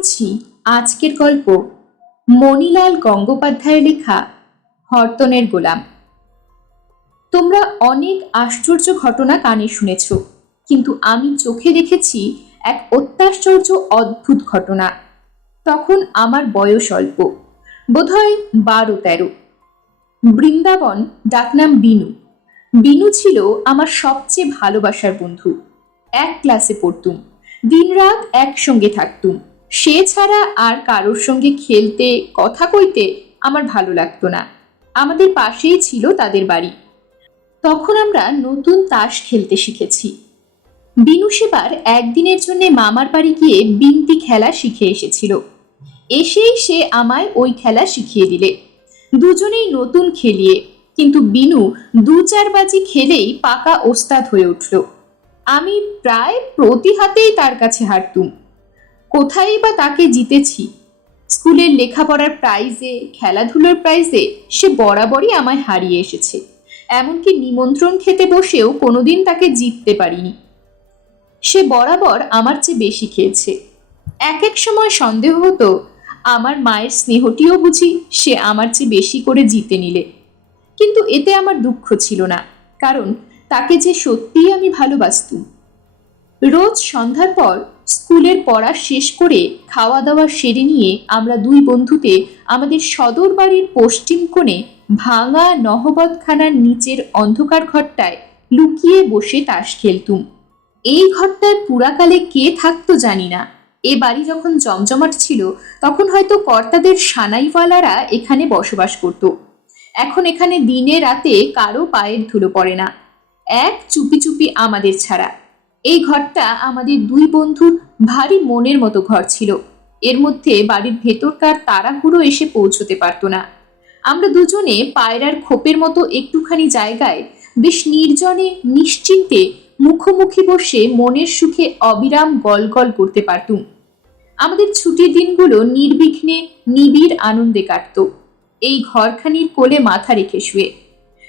পড়ছি আজকের গল্প মণিলাল গঙ্গোপাধ্যায়ের লেখা হরতনের গোলাম। তোমরা অনেক আশ্চর্য ঘটনা কানে শুনেছ, কিন্তু আমি চোখে দেখেছি এক অত্যাশ্চর্য অদ্ভুত ঘটনা। তখন আমার বয়স অল্প, বোধহয় 12-13। বৃন্দাবন, ডাকনাম বিনু। বিনু ছিল আমার সবচেয়ে ভালোবাসার বন্ধু। এক ক্লাসে পড়তুম, দিনরাত একসঙ্গে থাকতুম। সে ছাড়া আর কারোর সঙ্গে খেলতে কথা কইতে আমার ভালো লাগতো না। আমাদের পাশেই ছিল তাদের বাড়ি। তখন আমরা নতুন তাস খেলতে শিখেছি। বিনু সেবার একদিনের জন্য মামার বাড়ি গিয়ে বিন্তি খেলা শিখে এসেছিল। এসেই সে আমায় ওই খেলা শিখিয়ে দিলে। দুজনেই নতুন খেলিয়ে, কিন্তু বিনু 2-4 বাজি খেলেই পাকা ওস্তাদ হয়ে উঠল। আমি প্রায় প্রতি হাতেই তার কাছে হারতুম। কোথায় বা তাকে জিতেছি? স্কুলের লেখাপড়ার প্রাইজে, খেলাধুলোর প্রাইজে সে বরাবরই আমায় হারিয়ে এসেছে। এমনকি নিমন্ত্রণ খেতে বসেও কোনোদিন তাকে জিততে পারিনি। সে বরাবর আমার চেয়ে বেশি খেয়েছে। এক এক সময় সন্দেহ হতো আমার মায়ের স্নেহটিও বুঝি সে আমার চেয়ে বেশি করে জিতে নিলে। কিন্তু এতে আমার দুঃখ ছিল না, কারণ তাকে যে সত্যিই আমি ভালোবাসতুম। রোজ সন্ধ্যার পর স্কুলের পড়া শেষ করে খাওয়া দাওয়া সেরে নিয়ে আমরা দুই বন্ধুতে আমাদের সদর বাড়ির পশ্চিম কোণে ভাঙা নহবতখানার নিচের অন্ধকার ঘরটায় লুকিয়ে বসে তাস খেলতুম। এই ঘরটায় পুরাকালে কে থাকতো জানি না। এ বাড়ি যখন জমজমাট ছিল তখন হয়তো কর্তাদের সানাইওয়ালারা এখানে বসবাস করত। এখন এখানে দিনে রাতে কারো পায়ের ধুলো পড়ে না, এক চুপি চুপি আমাদের ছাড়া। এই ঘরটা আমাদের দুই বন্ধুর ভারী মনের মতো ঘর ছিল। এর মধ্যে বাড়ির ভেতরকার তাড়াহুড়ো এসে পৌঁছতে পারতো না। আমরা দুজনে পায়রার খোপের মতো একটুখানি জায়গায় বেশ নির্জনে নিশ্চিন্তে মুখোমুখি বসে মনের সুখে অবিরাম গলগল করতে পারতুম। আমাদের ছুটির দিনগুলো নির্বিঘ্নে নিবিড় আনন্দে কাটত, এই ঘরখানির কোলে মাথা রেখে শুয়ে।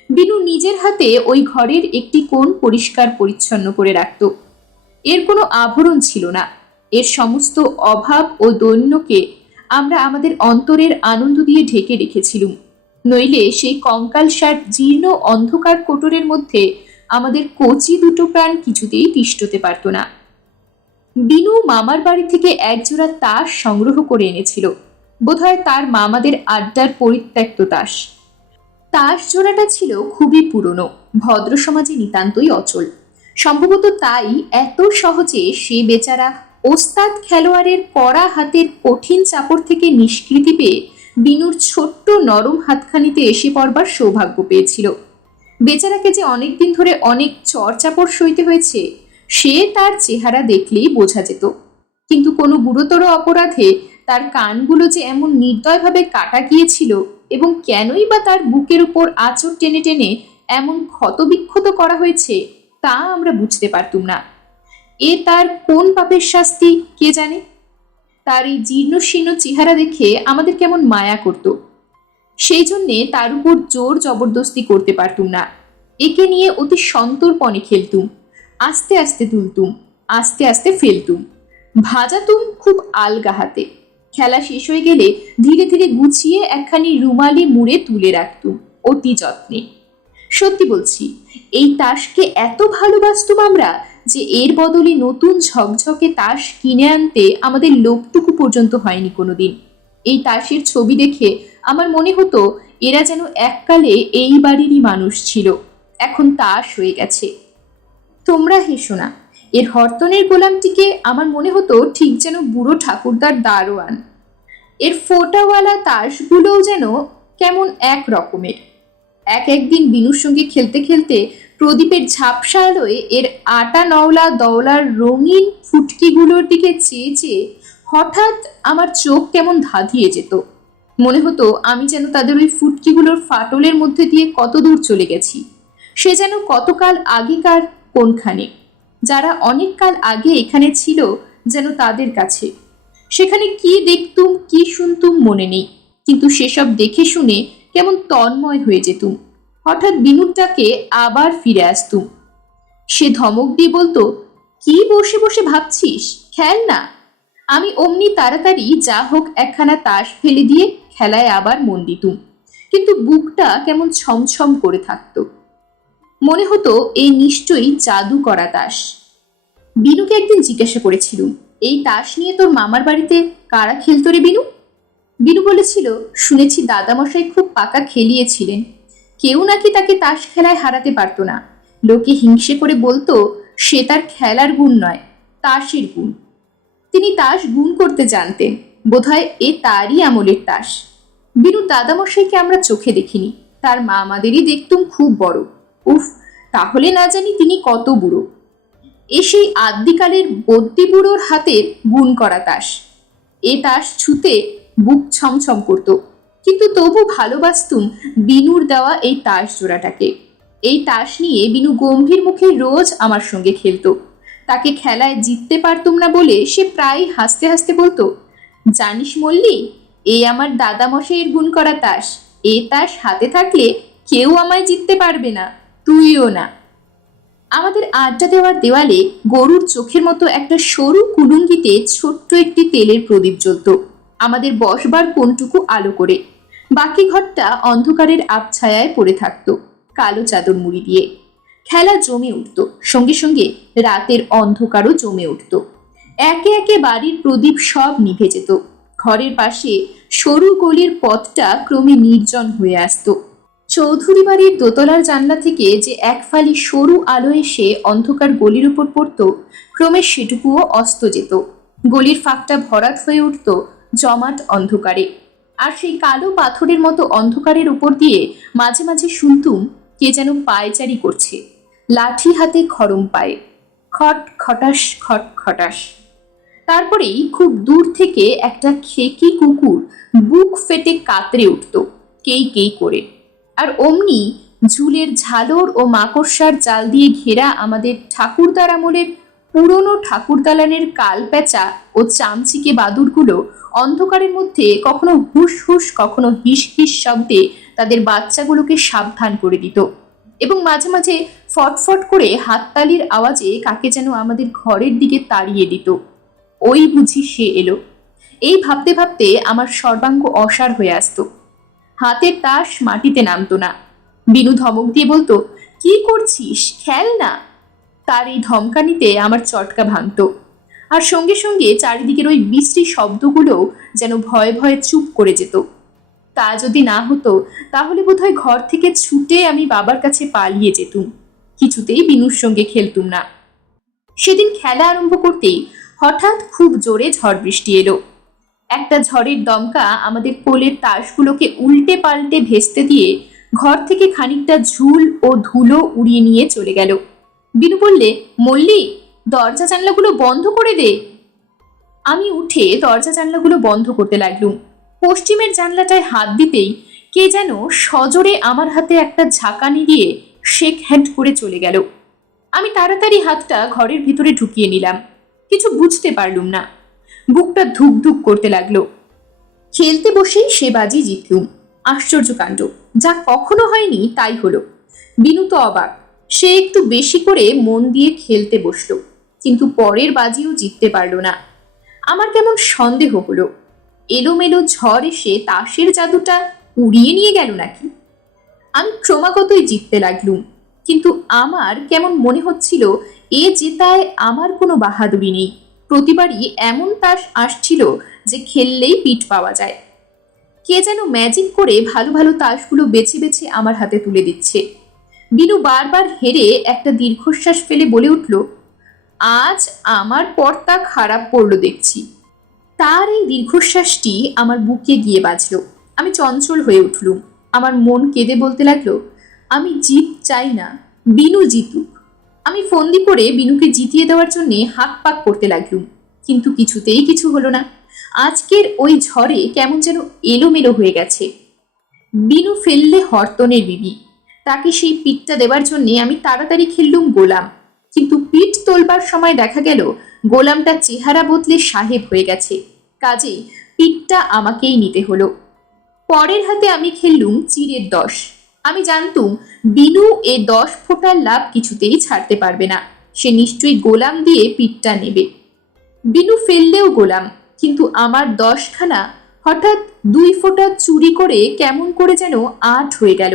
বিনু নিজের হাতে ওই ঘরের একটি কোণ পরিষ্কার পরিচ্ছন্ন করে রাখত। এর কোনো আভরণ ছিল না। এর সমস্ত অভাব ও দৈন্যকে আমরা আমাদের অন্তরের আনন্দ দিয়ে ঢেকে রেখেছিলুম। নইলে সেই কঙ্কালসার জীর্ণ অন্ধকার কোটরের মধ্যে আমাদের কচি দুটো প্রাণ কিছুতেই তিষ্ঠতে পারত না। বিনু মামার বাড়ি থেকে একজোড়া তাস সংগ্রহ করে এনেছিল, বোধহয় তার মামাদের আড্ডার পরিত্যক্ত তাস। তাস জোড়াটা ছিল খুবই পুরনো, ভদ্র সমাজে নিতান্তই অচল। সম্ভবত তাই এত সহজে সে বেচারা ওস্তাদ খেলোয়াড়ের কড়া হাতের কঠিন চাপড় থেকে নিষ্কৃতি পেয়ে বিনুর ছোট্ট নরম হাতখানিতে এসে পড়বার সৌভাগ্য পেয়েছিল। বেচারাকে যে অনেকদিন ধরে অনেক চড়চাপড় সইতে হয়েছে সে তার চেহারা দেখলেই বোঝা যেত। কিন্তু কোনো গুরুতর অপরাধে তার কানগুলো যে এমন নির্দয়ভাবে কাটা গিয়েছিল এবং কেনই বা তার বুকের উপর আঁচড় টেনে টেনে এমন ক্ষতবিক্ষত করা হয়েছে তা আমরা বুঝতে পারতুম না। এ তার কোন পাপের শাস্তি কে জানে। তার এই জীর্ণ শীর্ণ চেহারা দেখে আমাদের কেমন মায়া করত। সেই জন্যে তার উপর জোর জবরদস্তি করতে পারতুম না। একে নিয়ে অতি সন্তর্পণে খেলতুম, আস্তে আস্তে তুলতুম, আস্তে আস্তে ফেলতুম, ভাজাতুম খুব আলগা হাতে। খেলা শেষ হয়ে গেলে ধীরে ধীরে গুছিয়ে একখানি রুমালি মুড়ে তুলে রাখতুম অতি যত্নে। সত্যি বলছি, এই তাসকে এত ভালোবাসতুম আমরা যে এর বদলে নতুন ঝকঝকে তাস কিনে আনতে আমাদের লোকটুকু পর্যন্ত হয়নি কোনোদিন। এই তাসের ছবি দেখে আমার মনে হতো এরা যেন এককালে এই বাড়িরই মানুষ ছিল, এখন তাস হয়ে গেছে। তোমরা হেসো না, এর হরতনের গোলামটিকে আমার মনে হতো ঠিক যেন বুড়ো ঠাকুরদার দারোয়ান। এর ফোঁটাওয়ালা তাসগুলোও যেন কেমন এক রকমের। একদিন বিনুর সঙ্গে খেলতে খেলতে প্রদীপের ঝাপসা আলোয় এর আটা নওলা দওলার রঙিন ফুটকিগুলোর দিকে চেয়ে চেয়ে হঠাৎ আমার চোখ কেমন ধাঁধিয়ে যেত। মনে হতো আমি যেন তাদের ওই ফুটকিগুলোর ফাটলের মধ্যে দিয়ে কত দূর চলে গেছি। সে যেন কতকাল আগেকার কোনখানে, যারা অনেক কাল আগে এখানে ছিল যেন তাদের কাছে। সেখানে কি দেখতুম কি শুনতুম মনে নেই, কিন্তু সেসব দেখে শুনে কেমন তন্ময় হয়ে যেতুম। হঠাৎ বিনুরটাকে আবার ফিরে আসতুম। সে ধমক দিয়ে বলতো, কি বসে বসে ভাবছিস, খেল না। আমি অমনি তাড়াতাড়ি যা হোক একখানা তাস ফেলে দিয়ে খেলায় আবার মন দিতুম, কিন্তু বুকটা কেমন ছমছম করে থাকতো। মনে হতো এই নিশ্চয়ই জাদু করা তাস। বিনুকে একদিন জিজ্ঞাসা করেছিলুম, এই তাস নিয়ে তোর মামার বাড়িতে কারা খেলতো রে বিনু? বিনু বলেছিল, শুনেছি দাদামশাই খুব পাকা খেলিয়েছিলেন, কেউ নাকি তাকে তাস খেলায় হারাতে পারতো না। লোকে হিংসে করে বলতো সে তার খেলার গুণ নয়, তাসের গুণ। তিনি তাস গুণ করতে জানতেন, বোধহয় এ তারই আমলের তাস। বিনুর দাদামশাইকে আমরা চোখে দেখিনি, তার মামাদেরই দেখতুম খুব বড়। উফ, তাহলে না জানি তিনি কত বুড়ো। সেই আদ্যিকালের বদ্যি বুড়োর হাতের গুণ করা তাস। এ তাস ছুতে বুক ছমছম করত, কিন্তু তবু ভালোবাসতুম বিনুর দেওয়া এই তাস জোড়াটাকে। এই তাস নিয়ে বিনু গম্ভীর মুখে রোজ আমার সঙ্গে খেলতো। তাকে খেলায় জিততে পারতুম না বলে সে প্রায় হাসতে হাসতে বলতো, জানিস মল্লি, এই আমার দাদামশাইয়ের গুণ করা তাস, এ তাস হাতে থাকলে কেউ আমায় জিততে পারবে না, তুইও না। আমাদের আড্ডা দেওয়ার দেওয়ালে গরুর চোখের মতো একটা সরু কুলুঙ্গিতে ছোট্ট একটি তেলের প্রদীপ জ্বলত, আমাদের বসবার কোণটুকু আলো করে। বাকি ঘরটা অন্ধকারের আবছায়ায় পড়ে থাকতো কালো চাদর মুড়ি দিয়ে। খেলা জমে উঠত, সঙ্গে সঙ্গে রাতের অন্ধকারও জমে উঠত। একে একে বাড়ির প্রদীপ সব নিভে যেত। ঘরের পাশে সরু গলির পথটা ক্রমে নির্জন হয়ে আসতো। চৌধুরী বাড়ির দোতলার জানলা থেকে যে এক ফালি সরু আলো এসে অন্ধকার গলির উপর পড়ত, ক্রমে সেটুকুও অস্ত যেত। গলির ফাঁকটা ভরাট হয়ে উঠত জমাট অন্ধকারে। আর সেই কালো পাথরের মতো অন্ধকারের উপর দিয়ে মাঝে মাঝে শুনতুম কে যেন পায়চারি করছে, লাঠি হাতে খড়ম পায়ে, খট খটাস খট খটাস। তারপরেই খুব দূর থেকে একটা খেকি কুকুর বুক ফেটে কাতরে উঠত কেই কেই করে। আর অমনি ঝুলের ঝালর ও মাকড়সার জাল দিয়ে ঘেরা আমাদের ঠাকুরদার আমলের পুরনো ঠাকুর দালানের কালপ্যাঁচা ও চামচিকে বাদুরগুলো অন্ধকারের মধ্যে কখনো হুস হুস কখনো হিস হিস শব্দে তাদের বাচ্চাগুলোকে সাবধান করে দিত, এবং মাঝে মাঝে ফটফট করে হাততালির আওয়াজে কাকে যেন আমাদের ঘরের দিকে তাড়িয়ে দিত। ওই বুঝি সে এলো, এই ভাবতে ভাবতে আমার সর্বাঙ্গ অসাড় হয়ে আসতো। হাতের তাস মাটিতে নামতো না। বিনু ধমক দিয়ে বলতো, কি করছিস, খেল না। তার এই ধমকানিতে আমার চটকা ভাঙতো। আর সঙ্গে সঙ্গে চারিদিকের ওই বিশ্রী শব্দগুলো যেন ভয়ে ভয়ে চুপ করে যেত। তা যদি না হতো তাহলে বোধহয় ঘর থেকে ছুটে আমি বাবার কাছে পালিয়ে যেতুম, কিছুতেই বিনুর সঙ্গে খেলতুম না। সেদিন খেলা আরম্ভ করতেই হঠাৎ খুব জোরে ঝড় বৃষ্টি এলো। একটা ঝড়ের দমকা আমাদের কোলের তাসগুলোকে উল্টে পাল্টে ভেস্তে দিয়ে ঘর থেকে খানিকটা ঝুল ও ধুলো উড়িয়ে নিয়ে চলে গেল। বিনু বললে, মল্লি, দরজা জানলাগুলো বন্ধ করে দে। আমি উঠে দরজা জানলাগুলো বন্ধ করতে লাগলুম। পশ্চিমের জানলাটায় হাত দিতেই কে যেন সজোরে আমার হাতে একটা ঝাঁকানি দিয়ে শেক হ্যান্ড করে চলে গেল। আমি তাড়াতাড়ি হাতটা ঘরের ভিতরে ঢুকিয়ে নিলাম, কিছু বুঝতে পারলুম না। বুকটা ধুক ধুক করতে লাগলো। খেলতে বসেই সে বাজি জিতলুম। আশ্চর্য কাণ্ড, যা কখনো হয়নি তাই হলো। বিনু তো অবাক, সে একটু বেশি করে মন দিয়ে খেলতে বসলো, কিন্তু পরের বাজিও জিততে পারল না। আমার কেমন সন্দেহ হলো, এলোমেলো ঝড় এসে তাসের জাদুটা উড়িয়ে নিয়ে গেল নাকি। আমি ক্রমাগতই জিততে লাগলুম, কিন্তু আমার কেমন মনে হচ্ছিল এ জেতায় আমার কোনো বাহাদুরি নেই। প্রতিবারই এমন তাস আসছিল যে খেললেই পিঠ পাওয়া যায়। কে যেন ম্যাজিক করে ভালো ভালো তাসগুলো বেছে বেছে আমার হাতে তুলে দিচ্ছে। বিনু বারবার হেরে একটা দীর্ঘশ্বাস ফেলে বলে উঠল, আজ আমার পর্তা খারাপ পড়লো দেখছি। তার এই দীর্ঘশ্বাসটি আমার বুকে গিয়ে বাজল। আমি চঞ্চল হয়ে উঠলুম। আমার মন কেঁদে বলতে লাগলো, আমি জিত চাই না, বিনু জিতুক। আমি ফন্দি করে বিনুকে জিতিয়ে দেওয়ার জন্যে হাক পাক করতে লাগলুম, কিন্তু কিছুতেই কিছু হলো না। আজকের ওই ঝড়ে কেমন যেন এলোমেলো হয়ে গেছে। বিনু ফেললে হরতনের বিবি, তাকে সেই পিঠটা দেবার জন্যে আমি তাড়াতাড়ি খেললুম গোলাম, কিন্তু পিঠ তোলবার সময় দেখা গেল গোলামটা চেহারা বদলে সাহেব হয়ে গেছে, কাজেই পিঠটা আমাকেই নিতে হলো। পরের হাতে আমি খেললুম চিরের 10। আমি জানতুম বিনু এ 10 ফোঁটার লাভ কিছুতেই ছাড়তে পারবে না, সে নিশ্চয়ই গোলাম দিয়ে পিঠটা নেবে। বিনু ফেললেও গোলাম, কিন্তু আমার 10খানা হঠাৎ 2 ফোঁটা চুরি করে কেমন করে যেন 8 হয়ে গেল।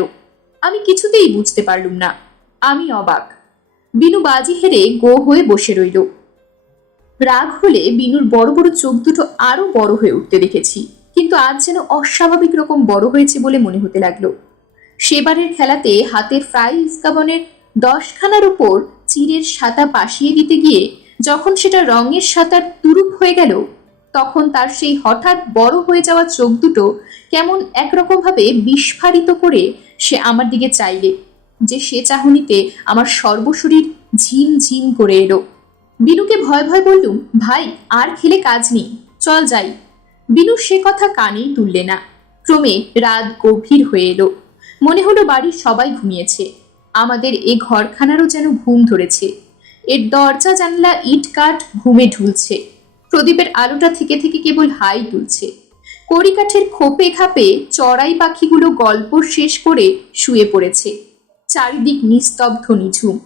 আমি কিছুতেই বুঝতে পারলুম না। আমি অবাক। বিনু বাজি হেরে গো হয়ে বসে রইল। রাগ হলে বিনুর বড় বড় চোখ দুটো আরো বড় হয়ে উঠতে দেখেছি, কিন্তু আজ যেন অস্বাভাবিক রকম বড় হয়েছে বলে মনে হতে লাগলো। সেবারের খেলাতে হাতের ফ্রাই ইস্কাবনের 10খানার উপর চিরের সাতা পাশিয়ে দিতে গিয়ে যখন সেটা রঙের সাতার তুরুপ হয়ে গেল, তখন তার সেই হঠাৎ বড় হয়ে যাওয়া চোখ দুটো কেমন একরকম ভাবে বিস্ফারিত করে সে আমার দিকে চাইলে, যে সে চাহনিতে আমার সর্বশরীর ঝিম ঝিম করে এলো। বিনুকে ভয় ভয় বললুম, ভাই আর খেলে কাজ নেই, চল যাই। বিনু সে কথা কানেই তুললে না। ক্রমে রাত গভীর হয়ে এলো। মনে হলো বাড়ির সবাই ঘুমিয়েছে। আমাদের এ ঘরখানারও যেন ঘুম ধরেছে। এর দরজা জানলা ইট কাঠ ঘুমে ঢুলছে। প্রদীপের আলোটা থেকে থেকে কেবল হাই তুলছে। কড়িকাঠের খোপে খাপে চড়াই পাখিগুলো গল্প শেষ করে শুয়ে পড়েছে। চারিদিক নিস্তব্ধ নিঝুম।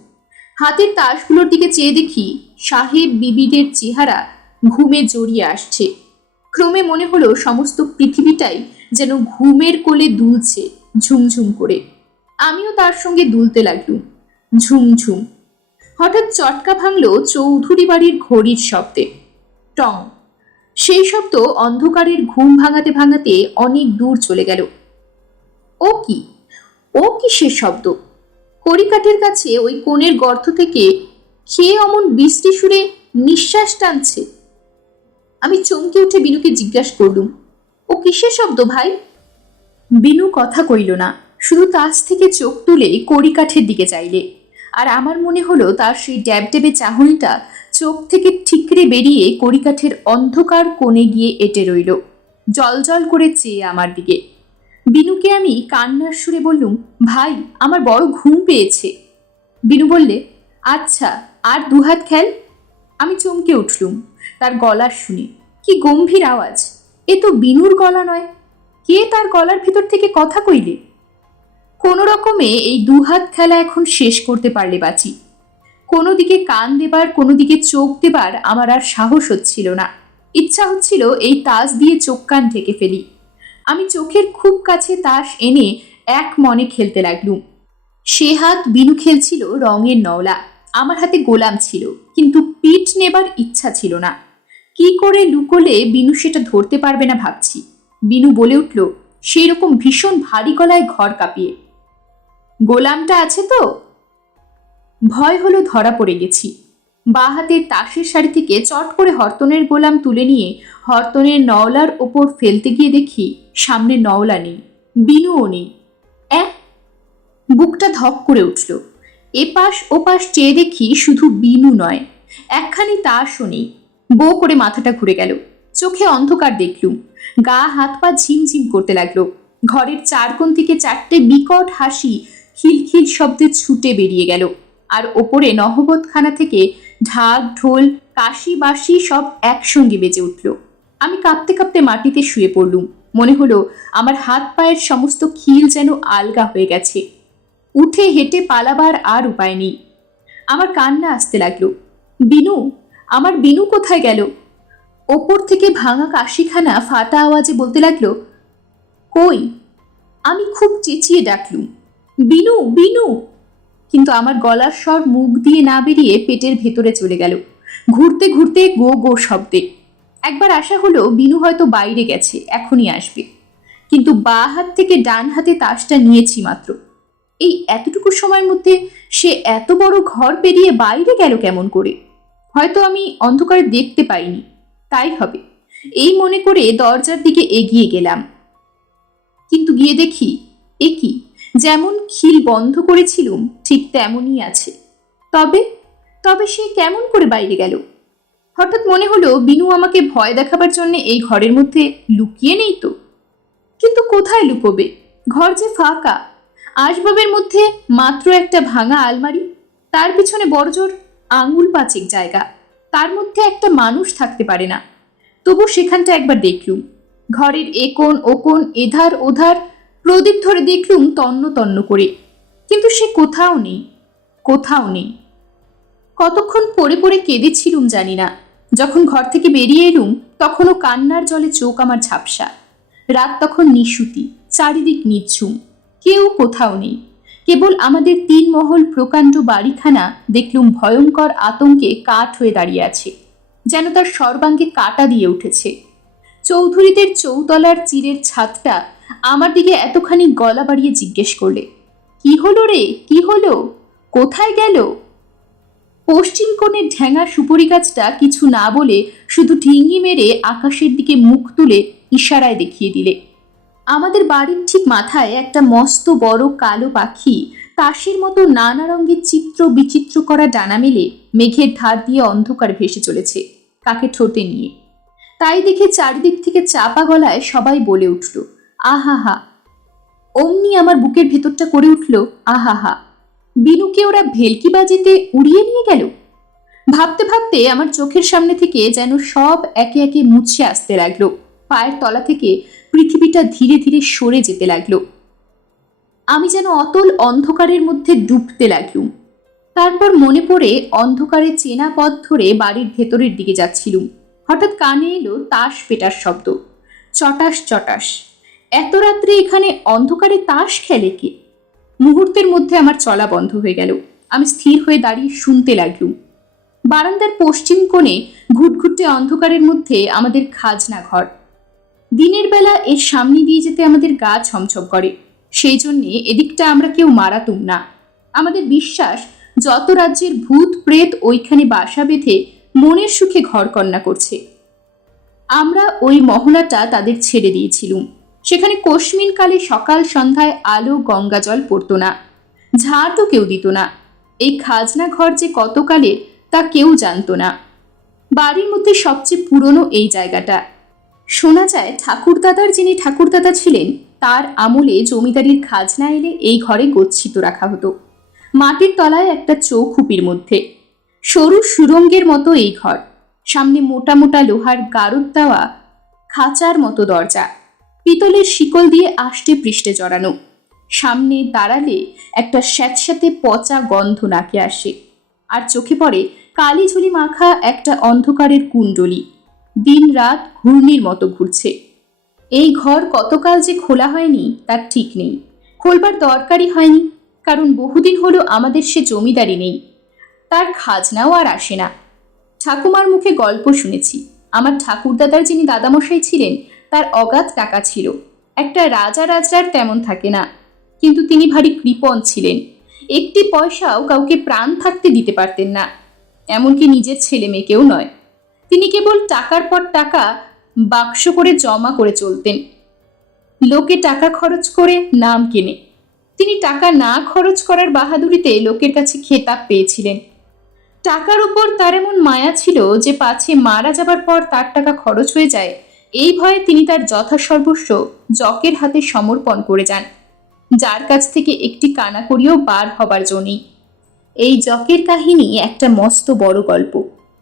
হাতের তাসগুলোর দিকে চেয়ে দেখি সাহেব বিবিদের চেহারা ঘুমে জড়িয়ে আসছে। ক্রমে মনে হলো সমস্ত পৃথিবীটাই যেন ঘুমের কোলে দুলছে ঝুমঝুম করে। আমিও তার সঙ্গে দুলতে লাগলুম, ঝুমঝুম। হঠাৎ চটকা ভাঙল চৌধুরী বাড়ির ঘড়ির শব্দে। টং। সেই শব্দ অন্ধকারের ঘুম ভাঙাতে ভাঙাতে অনেক দূর চলে গেল। ও কি, ও কিসের শব্দ? কড়িকাঠের কাছে ওই কোণের গর্ত থেকে খেয়ে অমন বৃষ্টি সুরে নিঃশ্বাস টানছে। আমি চমকে উঠে বিনুকে জিজ্ঞাসা করলুম, ও কিসের শব্দ ভাই? বিনু কথা কইল না, শুধু তাস থেকে চোখ তুলে কড়িকাঠের দিকে চাইলে। আর আমার মনে হলো তার সেই ড্যাবডেবে চাহনিটা চোখ থেকে ঠিকরে বেরিয়ে কড়িকাঠের অন্ধকার কোণে গিয়ে এঁটে রইল, জল জল করে চেয়ে আমার দিকে। বিনুকে আমি কান্নার সুরে বললুম, ভাই আমার বড় ঘুম পেয়েছে। বিনু বললে, আচ্ছা আর 2 হাত খেল। আমি চমকে উঠলুম তার গলা শুনে। কি গম্ভীর আওয়াজ! এ তো বিনুর গলা নয়। কে তার গলার ভিতর থেকে কথা কইলে? কোনো রকমে এই 2 হাত খেলা এখন শেষ করতে পারলে বাঁচি। কোনো দিকে কান দেবার, কোনো দিকে চোখ দেবার আমার আর সাহস হচ্ছিল না। ইচ্ছা হচ্ছিল এই তাস দিয়ে চোখ কান ঢেকে ফেলি। আমি চোখের খুব কাছে তাস এনে এক মনে খেলতে লাগলুম। সে হাত বিনু খেলছিল রঙের নওলা, আমার হাতে গোলাম ছিল, কিন্তু পিঠ নেবার ইচ্ছা ছিল না। কি করে লুকোলে বিনু সেটা ধরতে পারবে না ভাবছি। বিনু বলে উঠল সেই রকম ভীষণ ভারী গলায় ঘর কাঁপিয়ে, গোলামটা আছে তো? ভয় হলো ধরা পড়ে গেছি। বা হাতের তাসের শাড়ি থেকে চট করে হরতনের গোলাম তুলে নিয়ে হরতনের নওলার ওপর ফেলতে গিয়ে দেখি সামনে নওলা নেই, বিনুও নেই। বুকটা ধক করে উঠল। এপাশ ওপাশ চেয়ে দেখি শুধু বিনু নয়, একখানি তাসও নেই। বো করে মাথাটা ঘুরে গেল। চোখে অন্ধকার দেখলুম। গা হাত পা ঝিমঝিম করতে লাগলো। ঘরের 4 কোণ থেকে 4টে বিকট হাসি খিলখিল শব্দে ছুটে বেরিয়ে গেল। আর ওপরে নহবতখানা থেকে ঢাক ঢোল কাশি বাঁশি সব একসঙ্গে বেজে উঠল। আমি কাঁপতে কাঁপতে মাটিতে শুয়ে পড়লুম। মনে হলো আমার হাত পায়ের সমস্ত খিল যেন আলগা হয়ে গেছে। উঠে হেঁটে পালাবার আর উপায় নেই। আমার কান্না আসতে লাগলো। বিনু, আমার বিনু কোথায় গেল? ওপর থেকে ভাঙা কাশিখানা ফাটা আওয়াজে বলতে লাগলো, কই? আমি খুব চেঁচিয়ে ডাকলুম, বিনু বিনু। কিন্তু আমার গলার স্বর মুখ দিয়ে না বেরিয়ে পেটের ভেতরে চলে গেল, ঘুরতে ঘুরতে গো গো শব্দে। একবার আশা হলো বিনু হয়তো বাইরে গেছে, এখনই আসবে। কিন্তু বা হাত থেকে ডান হাতে তাসটা নিয়েছি মাত্র। এই এতটুকু সময়ের মধ্যে সে এত বড় ঘর পেরিয়ে বাইরে গেল কেমন করে? হয়তো আমি অন্ধকারে দেখতে পাইনি, তাই হবে। এই মনে করে দরজার দিকে এগিয়ে গেলাম। কিন্তু গিয়ে দেখি এ কি, যেমন খিল বন্ধ করেছিলুম ঠিক তেমনই আছে। তবে তবে সে কেমন করে বাইরে গেল? হঠাৎ মনে হলো বিনু আমাকে ভয় দেখাবার জন্য এই ঘরের মধ্যে লুকিয়ে নেই তো। কিন্তু কোথায় লুকোবে? ঘর যে ফাঁকা। আসবাবের মধ্যে মাত্র একটা ভাঙা আলমারি, তার পিছনে বড়জোর আঙুল 5 জায়গা, তার মধ্যে একটা মানুষ থাকতে পারে না। তবু সেখানটা একবার দেখলুম। ঘরের এ কোণ ও কোণ এধার ওধার প্রদীপ ধরে দেখলুম তন্ন তন্ন করে, কিন্তু সে কোথাও নেই, কোথাও নেই। কতক্ষণ পড়ে পড়ে কেঁদেছিলুম জানি না। যখন ঘর থেকে বেরিয়ে এলুম তখনও কান্নার জলে চোখ আমার ঝাপসা। রাত তখন নিশুতি, চারিদিক নিঝুম, কেউ কোথাও নেই। কেবল আমাদের 3 মহল প্রকাণ্ড বাড়িখানা দেখলুম ভয়ঙ্কর আতঙ্কে কাঠ হয়ে দাঁড়িয়ে আছে, যেন তার সর্বাঙ্গে কাটা দিয়ে উঠেছে। চৌধুরীদের চৌতলার চিরের ছাদটা আমার দিকে এতখানি গলা বাড়িয়ে জিজ্ঞেস করলে, কি হলো রে, কি হলো, কোথায় গেল? পশ্চিম কোণের ঢ্যাঙা সুপুরি গাছটা কিছু না বলে শুধু ঢিঙ্গি মেরে আকাশের দিকে মুখ তুলে ইশারায় দেখিয়ে দিলে। আমাদের বাড়ির ঠিক মাথায় একটা মস্ত বড় কালো পাখি তাসের মতো নানা রঙের চিত্র বিচিত্র করা ডানা মেলে মেঘের ধার দিয়ে অন্ধকার ভেসে চলেছে কাকে ঠোঁটে নিয়ে। তাই দেখে চারিদিক থেকে চাপা গলায় সবাই বলে উঠল, আহা হা। অমনি আমার বুকের ভেতরটা করে উঠল, আহা হা, বিনুকে ওরা ভেলকি বাজিতে উড়িয়ে নিয়ে গেল। ভাবতে ভাবতে আমার চোখের সামনে থেকে যেন সব একে একে মুছে আসতে লাগলো। পায়ের তলা থেকে পৃথিবীটা ধীরে ধীরে সরে যেতে লাগলো। আমি যেন অতল অন্ধকারের মধ্যে ডুবতে লাগলুম। তারপর মনে পড়ে অন্ধকারে চেনা পথ ধরে বাড়ির ভেতরের দিকে যাচ্ছিলুম। হঠাৎ কানে এলো তাস পেটার শব্দ, চটাস চটাস। এত রাত্রে এখানে অন্ধকারে তাস খেলে কে? মুহূর্তের মধ্যে আমার চলা বন্ধ হয়ে গেল। আমি স্থির হয়ে দাঁড়িয়ে শুনতে লাগলুম। বারান্দার পশ্চিম কোণে ঘুটঘুটে অন্ধকারের মধ্যে আমাদের খাজনা ঘর। দিনের বেলা এর সামনে দিয়ে যেতে আমাদের গা ছমছম করে, সেই জন্যে এদিকটা আমরা কেউ মারাতুম না। আমাদের বিশ্বাস, যত রাজ্যের ভূত প্রেত ওইখানে বাসা বেঁধে মনের সুখে ঘর কন্যা করছে। আমরা ওই মহলাটা তাদের ছেড়ে দিয়েছিলুম। সেখানে কোশমিন কালে সকাল সন্ধ্যায় আলো গঙ্গা জল পড়তো না, ঝাঁটও কেউ দিত না। এই খাজনা ঘর যে কতকালের তা কেউ জানতো না। বাড়ির মধ্যে সবচেয়ে পুরনো এই জায়গাটা। শোনা যায় ঠাকুরদাদার যিনি ঠাকুরদাদা ছিলেন তার আমলে জমিদারির খাজনা এলে এই ঘরে গচ্ছিত রাখা হতো। মাটির তলায় একটা চৌখুপির মধ্যে সরু সুরঙ্গের মতো এই ঘর। সামনে মোটা মোটা লোহার গারদ দেওয়া খাঁচার মতো দরজা, পিতলের শিকল দিয়ে আষ্টে পৃষ্ঠে জড়ানো। সামনে দাঁড়ালে একটা স্যাঁতস্যাঁতে পচা গন্ধ নাকে আসে, আর চোখে পড়ে কালি ঝুলি মাখা একটা অন্ধকারের কুণ্ডলী, দিন রাত ঘূর্ণির মতো ঘুরছে। এই ঘর কতকাল যে খোলা হয়নি তার ঠিক নেই। খোলবার দরকারই হয়নি, কারণ বহুদিন হলো আমাদের সে জমিদারি নেই, তার খাজনাও আর আসে না। ঠাকুমার মুখে গল্প শুনেছি, আমার ঠাকুরদাদার যিনি দাদামশাই ছিলেন তার অগাধ টাকা ছিল। একটা রাজা রাজরার তেমন থাকে না, কিন্তু তিনি ভারী কৃপণ ছিলেন। একটি পয়সাও কাউকে প্রাণ থাকতে দিতে পারতেন না, এমনকি নিজের ছেলে মেয়েকেও নয়। তিনি কেবল টাকার পর টাকা বাক্স করে জমা করে চলতেন। লোকে টাকা খরচ করে নাম কেনে, তিনি টাকা না খরচ করার বাহাদুরিতে লোকের কাছে খেতাব পেয়েছিলেন। টাকার উপর তার এমন মায়া ছিল যে পাছে মারা যাবার পর তার টাকা খরচ হয়ে যায়, এই ভয়ে তিনি তার যথাসর্বস্ব জকের হাতে সমর্পণ করে যান, যার কাছ থেকে একটি কানা করিও বার হবার জো নেই। এই জকের কাহিনী একটা মস্ত বড় গল্প।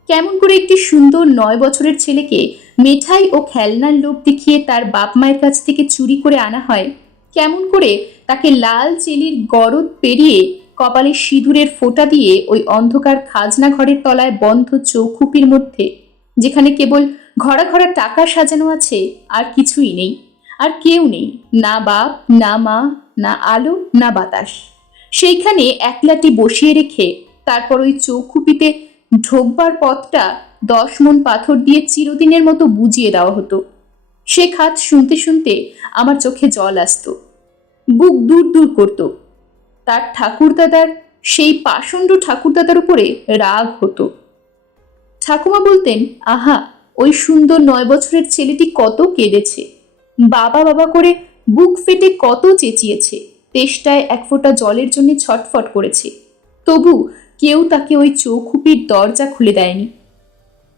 কেমন করে একটি সুন্দর 9 বছরের ছেলেকে মিঠাই ও খেলনার লোভ দেখিয়ে তার বাপ মায়ের কাছ থেকে চুরি করে আনা হয়, কেমন করে তাকে লাল চেলির গরদ পেরিয়ে কপালে সিঁদুরের ফোঁটা দিয়ে ওই অন্ধকার খাজনা ঘরের তলায় বন্ধ চৌখুপির মধ্যে, যেখানে কেবল ঘরা ঘরা টাকা সাজানো আছে, আর কিছুই নেই, আর কেউ নেই, না বাপ, না মা, না আলো, না বাতাস, সেইখানে একলাটি বসিয়ে রেখে তারপর ওই চৌখুপিতে ঢোকবার পথটা 10 মণ পাথর দিয়ে চিরদিনের মতো বুঝিয়ে দেওয়া হতো। সে খাত শুনতে শুনতে আমার চোখে জল আসতো, বুক দূর দূর করতো। তার ঠাকুরদাদার, সেই পাষণ্ড ঠাকুরদাদার উপরে রাগ হতো। ঠাকুমা বলতেন, আহা, ওই সুন্দর 9 বছরের ছেলেটি কত কেঁদেছে, বাবা বাবা করে বুক ফেটে কত চেঁচিয়েছে, তেষ্টায় এক ফোঁটা জলের জন্য ছটফট করেছে, তবু কেউ তাকে ওই চৌখুপির দরজা খুলে দেয়নি।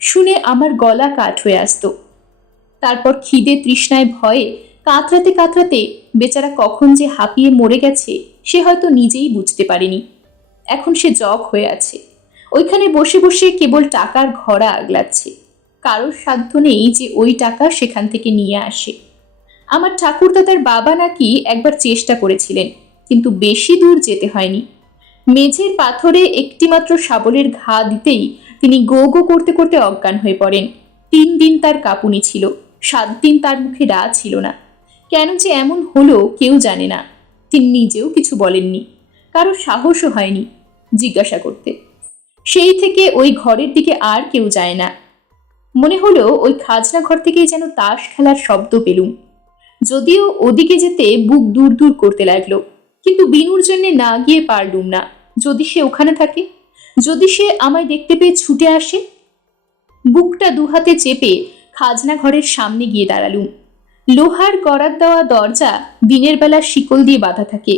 শুনে আমার গলা কাঠ হয়ে আসতো। তারপর খিদে তৃষ্ণায় ভয়ে কাতরাতে কাতরাতে বেচারা কখন যে হাঁপিয়ে মরে গেছে সে হয়তো নিজেই বুঝতে পারেনি। এখন সে জগ হয়ে আছে, ওইখানে বসে বসে কেবল টাকার ঘড়া আগলাচ্ছে। কারোর সাধ্য নেই যে ওই টাকা সেখান থেকে নিয়ে আসে। আমার ঠাকুরদাদার বাবা নাকি একবার চেষ্টা করেছিলেন, কিন্তু বেশি দূর যেতে হয়নি। মেঝের পাথরে একটিমাত্র শাবলের ঘা দিতেই তিনি গো গো করতে করতে অজ্ঞান হয়ে পড়েন। 3 দিন তার কাঁপুনি ছিল, 7 দিন তার মুখে রা ছিল না। কেন যে এমন হলো কেউ জানে না। তিনি নিজেও কিছু বলেননি, কারো সাহসও হয়নি জিজ্ঞাসা করতে। সেই থেকে ওই ঘরের দিকে আর কেউ যায় না। মনে হলো ওই খাজনা ঘর থেকেই যেন তাস খেলার শব্দ পেলুম। যদিও ওদিকে যেতে বুক দূর দূর করতে লাগলো, কিন্তু বিনুর জন্য না গিয়ে পারলুম না। যদি সে ওখানে থাকে, যদি সে আমায় দেখতে পেয়ে ছুটে আসে। বুকটা দুহাতে চেপে খাজনা ঘরের সামনে গিয়ে দাঁড়ালুম। লোহার গড়ার দেওয়া দরজা দিনের বেলা শিকল দিয়ে বাঁধা থাকে,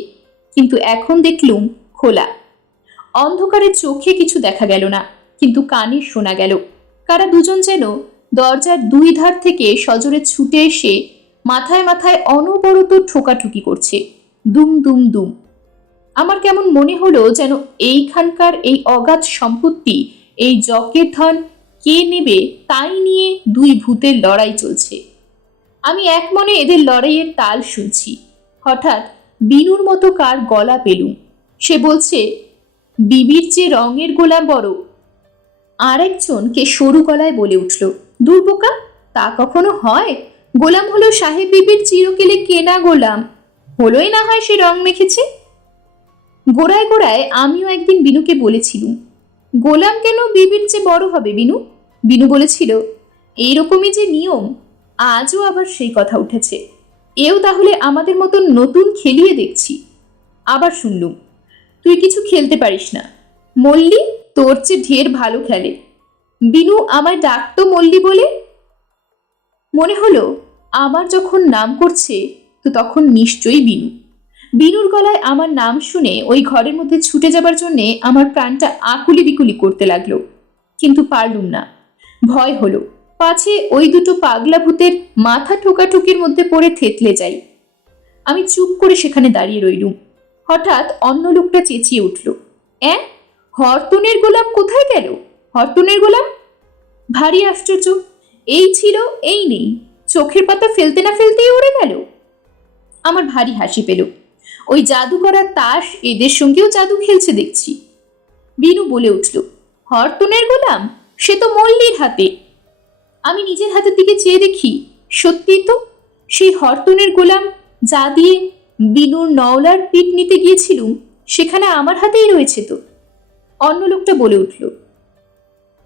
কিন্তু এখন দেখলুম খোলা। অন্ধকারে চোখে কিছু দেখা গেল না, কিন্তু কানে শোনা গেল কারা দুজন যেন দরজার 2 ধার থেকে সজোরে ছুটে এসে মাথায় মাথায় অনবরত ঠোকাঠুকি করছে, দুম দুম দুম। আমার কেমন মনে হলো যেন এইখানকার এই অগাধ সম্পত্তি, এই জকের ধন কে নেবে তাই নিয়ে 2 ভূতের লড়াই চলছে। আমি এক মনে এদের লড়াইয়ের তাল শুনছি। হঠাৎ বিনুর মতো কার গলা পেলুম। সে বলছে, বিবির যে রঙের গোলাম বড়। আর একজন কে সরু গলায় বলে উঠল, দূর বোকা, তা কখনো হয়? গোলাম হলো সাহেব বিবির চিরকেলে কেনা গোলাম, হলোই না হয় সে রং মেখেছে। গোড়ায় গোড়ায় আমিও একদিন বিনুকে বলেছিলুম, গোলাম কেন বিবির চেয়ে বড় হবে বিনু? বিনু বলেছিল, এইরকমই যে নিয়ম। আজও আবার সেই কথা উঠেছে। এও তাহলে আমাদের মতন নতুন খেলিয়ে দেখছি। আবার শুনলুম, তুই কিছু খেলতে পারিস না, মল্লি তোর চেয়ে ঢের ভালো খেলে। বিনু আমায় ডাকতো মল্লি বলে। মনে হলো আমার যখন নাম করছে তো তখন নিশ্চয়ই বিনু। বিনুর গলায় আমার নাম শুনে ওই ঘরের মধ্যে ছুটে যাবার জন্যে আমার প্রাণটা আকুলি বিকুলি করতে লাগলো, কিন্তু পারলুম না। ভয় হলো পাছে ওই দুটো পাগলা ভূতের মাথা ঠোকাঠুকির মধ্যে পড়ে থেতলে যাই। আমি চুপ করে সেখানে দাঁড়িয়ে রইলুম। হঠাৎ অন্য লোকটা চেঁচিয়ে উঠল, হরতনের গোলাম কোথায় গেল? হরতনের গোলাম? ভারী আশ্চর্য, এই ছিল এই নেই, চোখের পাতা ফেলতে না ফেলতেই উড়ে গেল। আমার ভারী হাসি পেল। ওই জাদু করা তাস এদের সঙ্গেও জাদু খেলছে দেখছি। বিনু বলে উঠল, হরতনের গোলাম? সে তো মল্লির হাতে। আমি নিজের হাতের দিকে চেয়ে দেখি, সত্যি তো, সেই হরতনের গোলাম যা দিয়ে বিনুর নওলার পিঠ নিতে গিয়েছিলুম সেখানে আমার হাতেই রয়েছে তো। অন্য লোকটা বলে উঠল,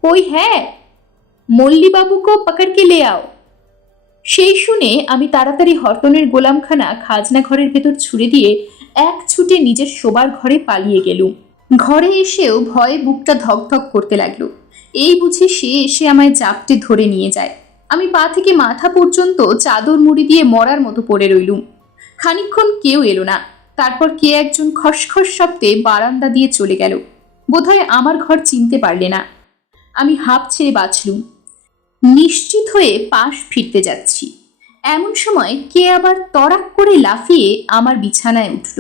ওই হ্যাঁ, মল্লিবাবুকে পাকড়কে লে আও। সেই শুনে আমি তাড়াতাড়ি হরতনের গোলামখানা খাজনা ঘরের ভেতর ছুড়ে দিয়ে এক ছুটে নিজের শোবার ঘরে পালিয়ে গেলুম। ঘরে এসেও ভয়ে বুকটা ধকধক করতে লাগলো। এই বুঝি সে এসে আমায় জাপটে ধরে নিয়ে যায়। আমি পা থেকে মাথা পর্যন্ত চাদর মুড়ি দিয়ে মরার মতো পড়ে রইলুম। খানিকক্ষণ কেউ এলো না। তারপর কে একজন খসখস শব্দে বারান্দা দিয়ে চলে গেল। বোধহয় আমার ঘর চিনতে পারলে না। আমি হাঁপ ছেড়ে বাঁচলুম, নিশ্চিত হয়ে পাশ ফিরতে যাচ্ছি। এমন সময় কে আবার তড়াক করে লাফিয়ে আমার বিছানায় উঠল।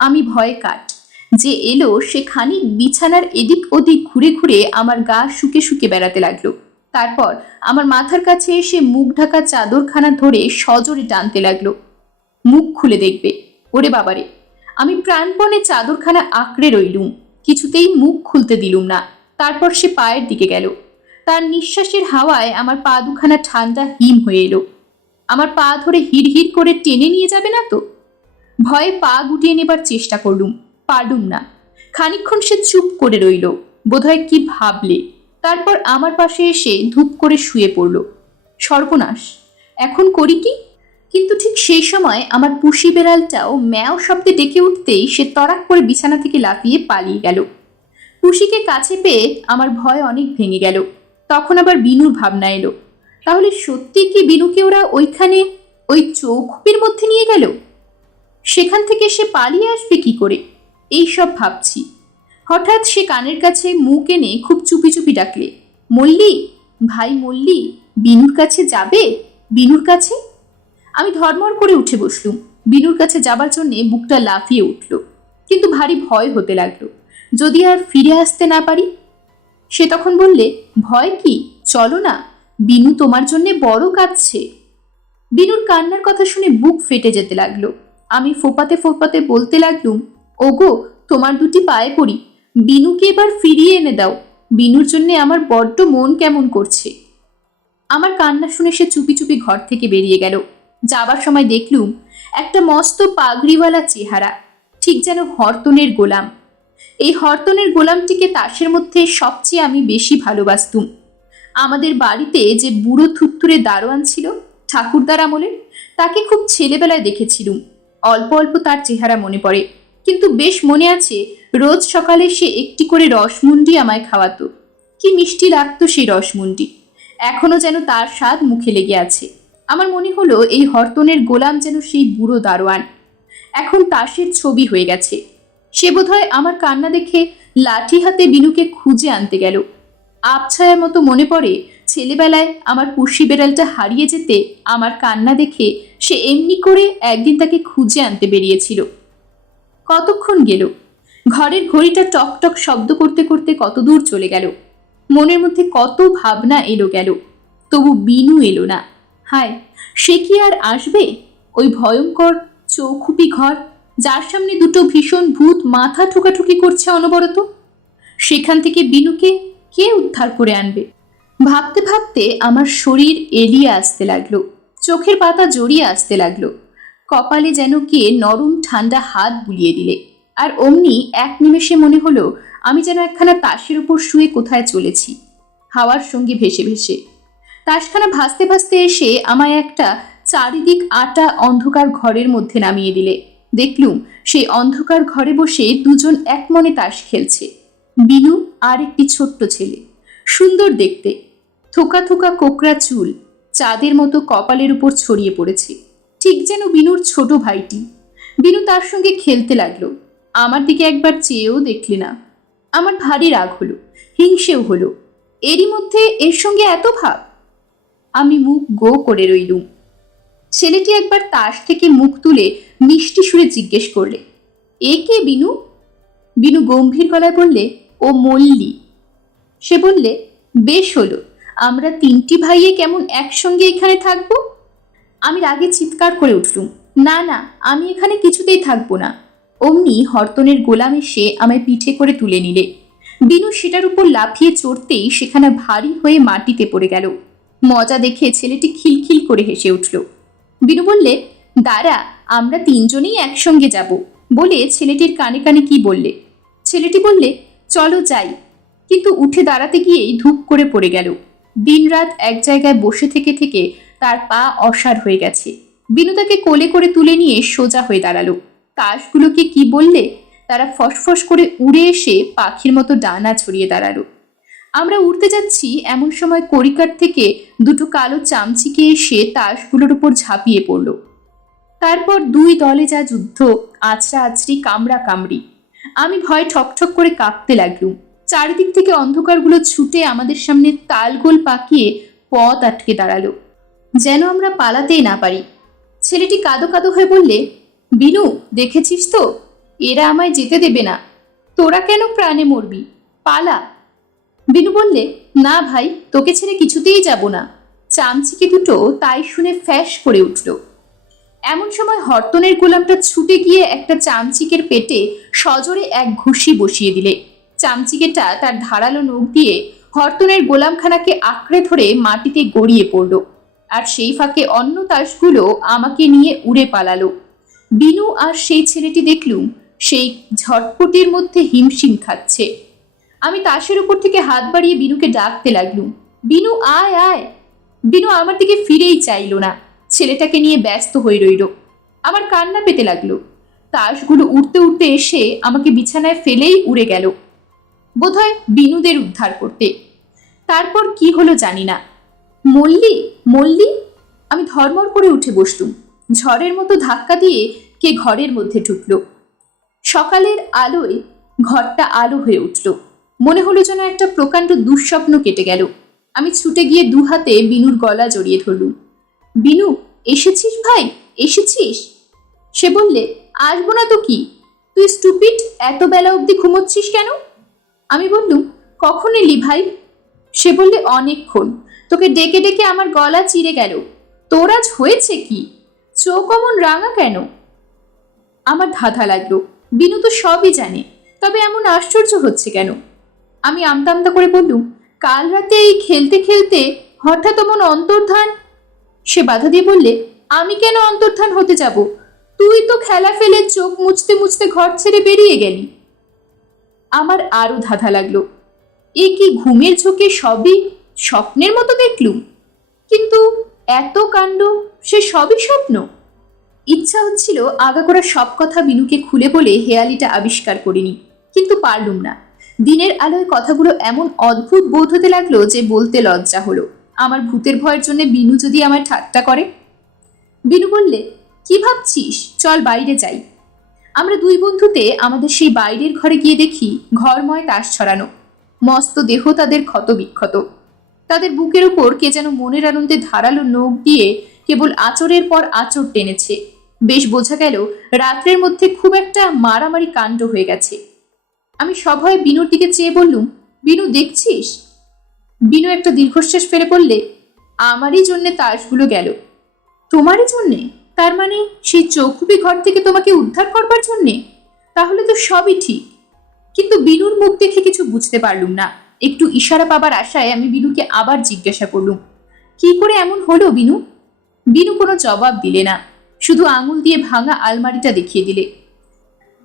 আমি ভয়ে কাট। যে এলো সে খানিক বিছানার এদিক ওদিক ঘুরে ঘুরে আমার গা শুকে শুকে বেড়াতে লাগলো। তারপর আমার মাথার কাছে এসে মুখ ঢাকা চাদরখানা ধরে সজোরে টানতে লাগলো, মুখ খুলে দেখবে। ওরে বাবারে! আমি প্রাণপণে চাদরখানা আঁকড়ে রইলুম, কিছুতেই মুখ খুলতে দিলুম না। তারপর সে পায়ের দিকে গেল। তার নিঃশ্বাসের হাওয়ায় আমার পা দুখানা ঠান্ডা হিম হয়ে এলো। আমার পা ধরে হিড় হিড় করে টেনে নিয়ে যাবে না তো? ভয়ে পা গুটিয়ে নেবার চেষ্টা করলুম, পারলুম না। খানিকক্ষণ সে চুপ করে রইল, বোধহয় কি ভাবলে। তারপর আমার পাশে এসে ধূপ করে শুয়ে পড়ল। সর্বনাশ, এখন করি কি? কিন্তু ঠিক সেই সময় আমার পুষি বেড়ালটাও ম্যাও শব্দে ডেকে উঠতেই সে তড়াক করে বিছানা থেকে লাফিয়ে পালিয়ে গেল। পুষিকে কাছে পেয়ে আমার ভয় অনেক ভেঙে গেল। তখন আবার বিনুর ভাবনা এলো, তাহলে সত্যি কি বিনুকে ওরা ওইখানে ওই চৌখুপির মধ্যে নিয়ে গেল? সেখান থেকে সে পালিয়ে আসবে কি করে? এই সব ভাবছি। হঠাৎ সে কানের কাছে মুখ এনে খুব চুপি চুপি ডাকলে, মল্লি, ভাই মল্লি, বিনুর কাছে যাবে? বিনুর কাছে? আমি ধর্মর করে উঠে বসলুম। বিনুর কাছে যাবার জন্যে বুকটা লাফিয়ে উঠল, কিন্তু ভারী ভয় হতে লাগলো, যদি আর ফিরে আসতে না পারি। সে তখন বললে, ভয় কি, চলো না, বিনু তোমার জন্যে বড় কাঁদছে। বিনুর কান্নার কথা শুনে বুক ফেটে যেতে লাগলো। আমি ফোপাতে ফোপাতে বলতে লাগলুম, ওগো, তোমার দুটি পায়ে পড়ি, বিনুকে এবার ফিরিয়ে এনে দাও। বিনুর জন্য আমার বড্ড মন কেমন করছে। আমার কান্না শুনে সে চুপি চুপি ঘর থেকে বেরিয়ে গেল। যাবার সময় দেখলুম একটা মস্ত পাগড়িওয়ালা চেহারা, ঠিক যেন হরতনের গোলাম। এই হরতনের গোলামটিকে তাসের মধ্যে সবচেয়ে আমি বেশি ভালোবাসতুম। আমাদের বাড়িতে যে বুড়ো থুত্তুরে দারোয়ান ছিল ঠাকুরদার আমলের, তাকে খুব ছেলেবেলায় দেখেছিলুম। অল্প অল্প তার চেহারা মনে পড়ে, কিন্তু বেশ মনে আছে রোজ সকালে সে একটি করে রসমুন্ডি আমায় খাওয়াতো। কি মিষ্টি লাগতো সেই রসমুন্ডি, এখনো যেন তার স্বাদ মুখে লেগে আছে। আমার মনে হলো এই হরতনের গোলাম যেন সেই বুড়ো দারোয়ান। এখন তাসের ছবি হয়ে গেছে। সে বোধহয় আমার কান্না দেখে লাঠি হাতে বিনুকে খুঁজে আনতে গেল। আবছায়ার মতো মনে পড়ে ছেলেবেলায় আমার পুষি বেড়ালটা হারিয়ে যেতে আমার কান্না দেখে সে এমনি করে একদিন তাকে খুঁজে আনতে বেরিয়েছিল। কতক্ষণ গেল, ঘরের ঘড়িটা টক টক শব্দ করতে করতে কত দূর চলে গেল। মনের মধ্যে কত ভাবনা এলো গেল, তবু বিনু এলো না। হায়, সে কি আর আসবে? ওই ভয়ঙ্কর চৌখুপি ঘর, যার সামনে দুটো ভীষণ ভূত মাথা ঠুকাঠুকি করছে অনবরত, সেখান থেকে বিনুকে কে উদ্ধার করে আনবে? ভাবতে ভাবতে আমার শরীর এলিয়ে আসতে লাগলো, চোখের পাতা জড়িয়ে আসতে লাগলো। কপালে যেন কে নরম ঠান্ডা হাত বুলিয়ে দিলে, আর অমনি এক নিমেষে মনে হলো আমি যেন একখানা তাসের উপর শুয়ে কোথায় চলেছি, হাওয়ার সঙ্গে ভেসে ভেসে। তাসখানা ভাসতে ভাসতে এসে আমায় একটা চারিদিক আটা অন্ধকার ঘরের মধ্যে নামিয়ে দিলে। দেখলুম সেই অন্ধকার ঘরে বসে দুজন এক মনে তাস খেলছে, বিনু আর একটি ছোট্ট ছেলে, সুন্দর দেখতে, থোকা থোকা কোকড়া চুল চাঁদের মতো কপালের উপর ছড়িয়ে পড়েছে, ঠিক যেন বিনুর ছোট ভাইটি। বিনু তার সঙ্গে খেলতে লাগলো, আমার দিকে একবার চেয়েও দেখলে না। আমার ভারী রাগ হলো, হিংসেও হলো। এরই মধ্যে এর সঙ্গে এত ভাব! আমি মুখ গো করে রইলুম। ছেলেটি একবার তাস থেকে মুখ তুলে মিষ্টি সুরে জিজ্ঞেস করলে, এ কে বিনু? বিনু গম্ভীর গলায় বললে, ও মল্লি। সে বললে, বেশ হলো, আমরা তিনটি ভাইয়ে কেমন একসঙ্গে এখানে থাকবো। আমি রাগে চিৎকার করে উঠলুম, না না, আমি এখানে কিছুতেই থাকবো না। অমনি হরতনের গোলাম এসে আমায় পিঠে করে তুলে নিলে। বিনু সেটার উপর লাফিয়ে চড়তেই সেখানে ভারী হয়ে মাটিতে পড়ে গেল। মজা দেখে ছেলেটি খিলখিল করে হেসে উঠল। বিনু বললে, দাঁড়া, আমরা তিনজনেই একসঙ্গে যাব, বলে ছেলেটির কানে কানে কি বললে। ছেলেটি বললে, চলো যাই, কিন্তু উঠে দাঁড়াতে গিয়েই ধূপ করে পড়ে গেল। দিনরাত এক জায়গায় বসে থেকে থেকে তার পা অসাড় হয়ে গেছে। বিনু তাকে কোলে করে তুলে নিয়ে সোজা হয়ে দাঁড়ালো। তাসগুলোকে কি বললে, তারা ফসফস করে উড়ে এসে পাখির মতো ডানা ছড়িয়ে দাঁড়ালো। আমরা উড়তে যাচ্ছি এমন সময় কড়িকার থেকে দুটো কালো চামচিকে এসে তাসগুলোর উপর ঝাঁপিয়ে পড়ল। তারপর দুই দলে যা যুদ্ধ, আছড়া আছড়ি, কামড়া কামড়ি। আমি ভয় ঠকঠক করে কাঁপতে লাগলুম। চারিদিক থেকে অন্ধকারগুলো ছুটে আমাদের সামনে তালগোল পাকিয়ে পথ আটকে দাঁড়ালো, যেন আমরা পালাতেই না পারি। ছেলেটি কাঁদো কাঁদো হয়ে বললে, বিনু, দেখেছিস তো, এরা আমায় যেতে দেবে না। তোরা কেন প্রাণে মরবি, পালা। বিনু বললে, না ভাই, তোকে ছেড়ে কিছুতেই যাব না। চামচিকে দুটো তাই শুনে ফ্যাস করে উঠল। এমন সময় হরতনের গোলামটা ছুটে গিয়ে একটা চামচিকের পেটে সজোরে এক ঘুষি বসিয়ে দিলে। চামচিকেটা তার ধারালো নখ দিয়ে হরতনের গোলামখানাকে আঁকড়ে ধরে মাটিতে গড়িয়ে পড়ল, আর সেই ফাঁকে অন্য তাসগুলো আমাকে নিয়ে উড়ে পালালো। বিনু আর সেই ছেলেটি দেখলুম সেই ঝটপটির মধ্যে হিমশিম খাচ্ছে। আমি তাসের উপর থেকে হাত বাড়িয়ে বিনুকে ডাকতে লাগলুম, বিনু আয় আয়। বিনু আমার দিকে ফিরেই চাইল না, ছেলেটাকে নিয়ে ব্যস্ত হয়ে রইল। আমার কান্না পেতে লাগলো। তাসগুলো উড়তে উড়তে এসে আমাকে বিছানায় ফেলেই উড়ে গেল, বোধহয় বিনুদের উদ্ধার করতে। তারপর কি হলো জানি না। মল্লি, মল্লি, আমি ধর্মর করে উঠে বসলুম। ঝড়ের মতো ধাক্কা দিয়ে কে ঘরের মধ্যে ঢুকল। সকালের আলোয় ঘরটা আলো হয়ে উঠল। মনে হলো যেন একটা প্রকাণ্ড দুঃস্বপ্ন কেটে গেল। আমি ছুটে গিয়ে দু হাতে বিনুর গলা জড়িয়ে ধরলুম। বিনু, এসেছিস ভাই, এসেছিস? সে বললে, আসবো না তো কি, তুই স্টুপিড, এত বেলা অবধি ঘুমোচ্ছিস কেন? আমি বললুম, কখন এলি ভাই? সে বললে, অনেকক্ষণ, তোকে ডেকে ডেকে আমার গলা চিড়ে গেল। তোর আজ হয়েছে কি, চোখ অমন রাঙা কেন? আমার ধাঁধা লাগলো, বিনু তো সবই জানে, তবে এমন আশ্চর্য হচ্ছে কেন? আমি আমতা আমতা করে বললুম, কাল রাতে এই খেলতে খেলতে হঠাৎ অমন অন্তর্ধান। সে বাধা দিয়ে বললে, আমি কেন অন্তর্ধান হতে যাব? তুই তো খেলা ফেলে চোখ মুছতে মুছতে ঘর ছেড়ে বেরিয়ে গেলি। আমার আরো ধাঁধা লাগলো। এ কি ঘুমের ঝোঁকে সবই স্বপ্নের মতো দেখলুম? কিন্তু এত কাণ্ড, সে সবই স্বপ্ন। ইচ্ছা হচ্ছিল আগাগোড়া সব কথা বিনুকে খুলে বলে হেয়ালিটা আবিষ্কার করিনি, কিন্তু পারলুম না। দিনের আলোয় কথাগুলো এমন অদ্ভুত বোধ হতে লাগলো যে বলতে লজ্জা হলো। আমার ভূতের ভয়ের জন্য বিনু যদি আমার ঠাট্টা করে। বিনু বললে, কি ভাবছিস, চল বাইরে যাই। আমরা দুই বন্ধুতে আমাদের সেই বাইরের ঘরে গিয়ে দেখি ঘরময় তাস ছড়ানো, মস্ত দেহ তাদের ক্ষত বিক্ষত। তাদের বুকের উপর কে যেন মনের আনন্দে ধারালো নখ দিয়ে কেবল আঁচড়ের পর আঁচড় টেনেছে। বেশ বোঝা গেল রাত্রের মধ্যে খুব একটা মারামারি কাণ্ড হয়ে গেছে। আমি সভয়ে বিনুর দিকে চেয়ে বললুম, বিনু দেখছিস? বিনু একটা দীর্ঘশ্বাস ফেলে বললে, আমারই জন্যে তাসগুলো গেল। তোমারই জন্যে? তার মানে সেই চৌখুপি ঘর থেকে তোমাকে উদ্ধার করবার জন্যে? তাহলে তো সবই ঠিক। কিন্তু বিনুর মুখ দেখে কিছু বুঝতে পারলুম না। একটু ইশারা পাবার আশায় আমি বিনুকে আবার জিজ্ঞাসা করলুম, কি করে এমন হলো বিনু? বিনু কোনো জবাব দিলে না, শুধু আঙুল দিয়ে ভাঙা আলমারিটা দেখিয়ে দিলে।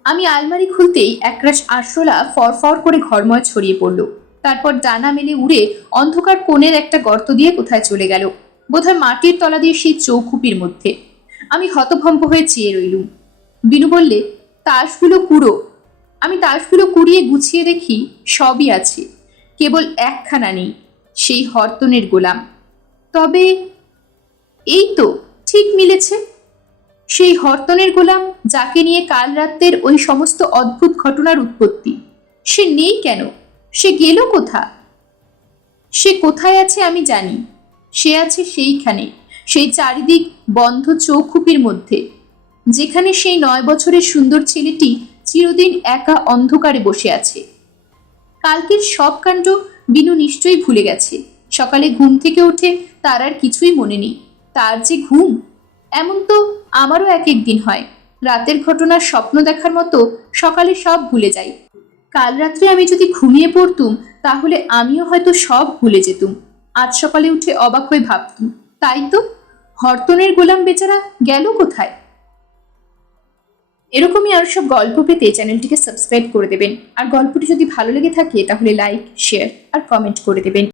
আমি আলমারি খুলতেই একরাশ আরশোলা ফরফর করে ঘরময় ছড়িয়ে পড়ল। তারপর ডানা মেলে উড়ে অন্ধকার কোণের একটা গর্ত দিয়ে কোথায় চলে গেল, বোধহয় মাটির তলা দিয়ে সেই চৌখুপির মধ্যে। আমি হতভম্ব হয়ে চেয়ে রইলুম। বিনু বললে, তাসগুলো কুড়ো। আমি তাসগুলো কুড়িয়ে গুছিয়ে দেখি সবই আছে, কেবল একখানা নেই, সেই হরতনের গোলাম। তবে এই তো ঠিক মিলেছে, সেই হরতনের গোলাম যাকে নিয়ে কাল রাতের ওই সমস্ত অদ্ভুত ঘটনার উৎপত্তি। সে নেই কেন? সে গেল কোথা? সে কোথায় আছে আমি জানি। সে আছে সেইখানে, সেই চারিদিক বন্ধ চৌখুপির মধ্যে, যেখানে সেই 9 বছরের সুন্দর ছেলেটি চিরদিন একা অন্ধকারে বসে আছে। কালকের সব কাণ্ড বিনু নিশ্চয়ই ভুলে গেছে। সকালে ঘুম থেকে উঠে তার আর কিছুই মনে নেই। তার যে ঘুম, এমন তো আমারও এক এক দিন হয়। রাতের ঘটনার স্বপ্ন দেখার মতো সকালে সব ভুলে যাই। কাল রাত্রে আমি যদি ঘুমিয়ে পড়তুম তাহলে আমিও হয়তো সব ভুলে যেতুম। আজ সকালে উঠে অবাক হয়ে ভাবতুম, তাই তো, হরতনের গোলাম বেচারা গেল কোথায়? এরকমই আর সব গল্প পেতে চ্যানেলটিকে সাবস্ক্রাইব করে দেবেন। আর গল্পটি যদি ভালো লেগে থাকে তাহলে লাইক, শেয়ার আর কমেন্ট করে দেবেন।